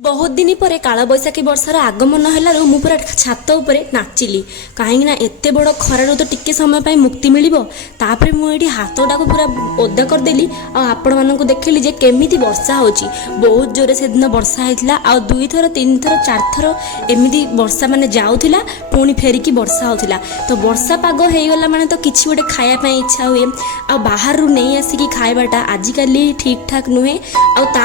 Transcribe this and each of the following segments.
बहुत दिन पर कालबैशाखी वर्षार आगमन है पूरा छात उपर नाचिली कहीं एत बड़ खरार तो टिके समय पर मुक्ति मिल तापर मुझे हाथटा को पूरा ओदा करदेली आपण मानक देखली जे केमी वर्षा हो बहुत जोरे से दिन वर्षा होता आ 2 थर 3 थर 4 थर एमती वर्षा माने जाऊला पुणी फेरिकी वर्षा होता तो वर्षा पाग होगला माने तो किसी गोटे खायापी इच्छा हुए आ बाहर नहीं आसिकी खावाटा आजिकल ठीक ठाक नुहे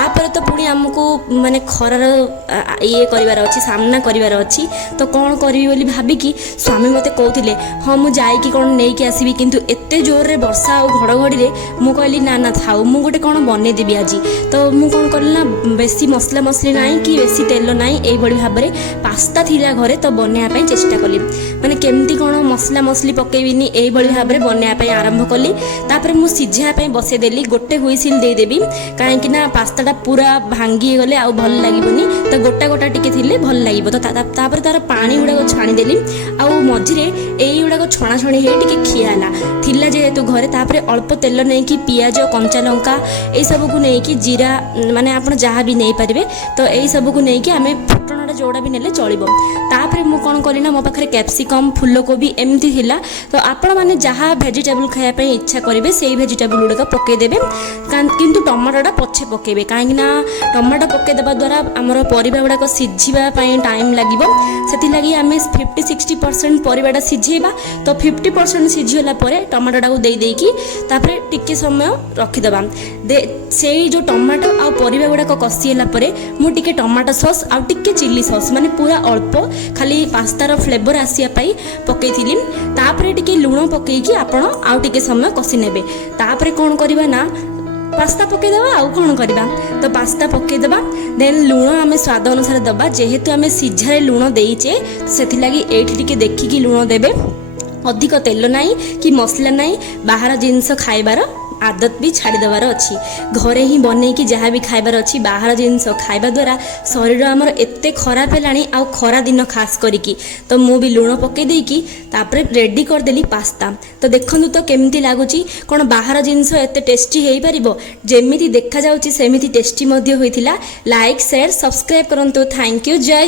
आपर तो पुणी आमको माने खरार ये करार अच्छी सामना करार अच्छी तो कौन करी बोली भाविकी स्वामी मते कहते हाँ मुझे जाइकी कौन नहीं आसबि किंतु एते जोर रे वर्षा और घड़घड़ी रे मु कहली ना ना थाऊ मु गोटे कौन बनईदेवी आज तो मु कौन कली ना बेसी मसला मसली ना कि बेसी तेल ना यही भाव में पास्ता थिला घरे तो बनवाई चेष्टा कली माने केमती कौन मसला मसली पकेबिनी यही भाव में बनवाई आरंभ कली तापर मु सिझापी बसईदेली गोटे हुईसिल देदेवी कहीं पास्ताटा पूरा भांगी गले आ भल लगे तो गोटा गोटा टिके थिले भल लगे तो तापर तार पानी गुड़ाक छाणीदेली आ मझे यही गुड़ाक छणाछणी हो टिके खियाला थिला जेहेतु घरे तापर अल्प तेल नहीं कि पियाज कंचा लंका यही सब को लेकिन जीरा माने आप जहाँ भी नहीं पारे तो यही सब को लेकिन आम फुटणटा जोड़ा भी नेले चलो तापर मु कौन कली ना मो पाखे कैप्सिकम फुलकोबी एमती थिला तो आपण मैंने जहाँ भेजिटेबल खायापी इच्छा करेंगे से भेजिटेबल गुड़ाक पकईदेवे किंतु टमाटोटा पछे पकेबे कहीं टमाटो पकईदेवा द्वारा आमर परिबा गुड़ाक सिझापी टाइम लगे से आम 50-60% परिबाटा सिझेबा तो 50% सिझीगला टमाटोटा को देकी टिके समय रखीदबा से जो टमाटो आ परिबा गुड़ाक कषिगला मुझे टमाटो सॉस आ टिके चिली सॉस माने पूरा अल्प खाली पास्तार फ्लेवर आसियापाई पकईली तापर टिके लुण पकईकी आपण आउ टिके समय कषि नेबे तापर कौन करबा ना पास्ता पकईदेवा आउ कौन करवा तो पास्ता पकईदेवा देन लुण आम स्वाद अनुसार दबा जेहेतु आम सिझारे लुण देचे से ये देखिकी लुण देवे अधिक तेल ना कि मसला ना बाहर जिनस खाइबार आदत भी छाड़ीदेवार अच्छी घरे ही बनईकी जहाँ भी खाइबार अच्छी बाहर जिनस खाइबा द्वारा शरीर आमर एते खराब है आ खरा दिन खास करिकी तो मु भी लुण पकई देकी तापरे रेडी करदेली पास्ता तो देखंतु तो केमती लागुची कौन बाहर जिनस एते टेस्टी हो पारिबो जेमिति देखा जाउची सेमिति टेस्टी मध्य होइथिला लाइक शेयर सब्सक्राइब करंतु थैंक यू जय